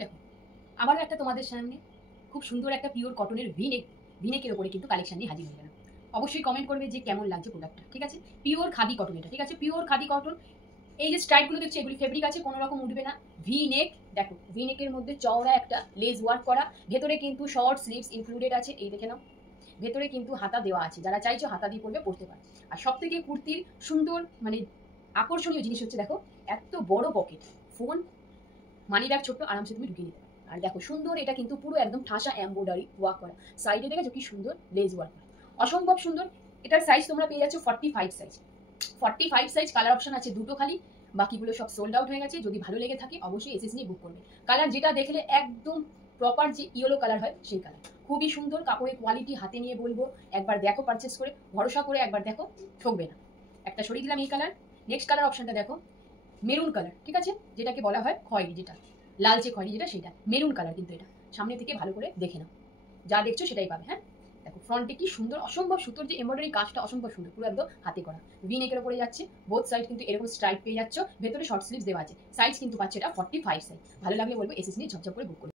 দেখো, আবারও একটা তোমাদের সামনে খুব সুন্দর একটা পিওর কটনের ভিনেকের ওপরে কিন্তু কালেকশন নিয়ে হাজির হয়ে গেলাম। অবশ্যই কমেন্ট করবে যে কেমন লাগছে প্রোডাক্টটা, ঠিক আছে? পিওর খাদি কটন, এটা ঠিক আছে, পিওর খাদি কটন। এই যে স্ট্রাইপগুলো দেখছো, এগুলি ফেব্রিক আছে, কোনো রকম উঠবে না। ভি নেক, দেখো ভি নেকের মধ্যে চওড়া একটা লেস ওয়ার্ক করা, ভেতরে কিন্তু শর্ট স্লিভস ইনক্লুডেড আছে, এই দেখে নাও। ভেতরে কিন্তু হাতা দেওয়া আছে, যারা চাইছো হাতা দিয়ে পরবে পরতে পারে। আর সব থেকে কুর্তির সুন্দর মানে আকর্ষণীয় জিনিস হচ্ছে দেখো, এত বড় পকেট, ফোন মানি ব্যাগ ছোট্ট আরামসে তুমি ঢুকিয়ে নিতে পারো। আর দেখো সুন্দর, এটা কিন্তু পুরো একদম ঠাসা এমব্রয়ডারি ওয়ার্ক করা, সাইডে দেখেছো কি সুন্দর লেজ ওয়ার্ক করা, অসম্ভব সুন্দর। এটার সাইজ তোমরা পেয়ে যাচ্ছ 45 সাইজ। 45 সাইজ, কালার অপশন আছে দুটো খালি, বাকিগুলো সব সোল্ড আউট হয়ে গেছে। যদি ভালো লেগে থাকে অবশ্যই এসএস নিয়ে বুক করবে। কালার যেটা দেখলে একদম প্রপার যে ইয়েলো কালার হয় সেই কালার, খুবই সুন্দর কাপড়ের কোয়ালিটি, হাতে নিয়ে বলবো একবার দেখো, পারচেস করে ভরসা করে একবার দেখো, ঠকবে না। একটা সরিয়ে দিলাম এই কালার। নেক্সট কালার অপশনটা দেখো, মেরুন কালার, ঠিক আছে, যেটাকে বলা হয় খয়েরি, যেটা লালচে খয়েরি, যেটা সেটা মেরুন কালার। কিন্তু এটা সামনে থেকে ভালো করে দেখে নাও, যা দেখছো সেটাই পাবে। হ্যাঁ, দেখো ফ্রন্টে কি সুন্দর, অসম্ভব সুতোর যে এমব্রয়ডারি কাজটা অসম্ভব সুন্দর, পুরো একদম হাতে করা। ভি নেকের উপরে যাচ্ছে, বোথ সাইড কিন্তু এরকম স্ট্রাইপ পেয়ে যাচ্ছ, ভেতরে শর্ট স্লিভস দেওয়া আছে। সাইজ কিন্তু পাচ্ছে এটা 45 সাইজ। ভালো লাগলে বলবো এসএস নিয়ে ঝপঝপ করে বুক করবে।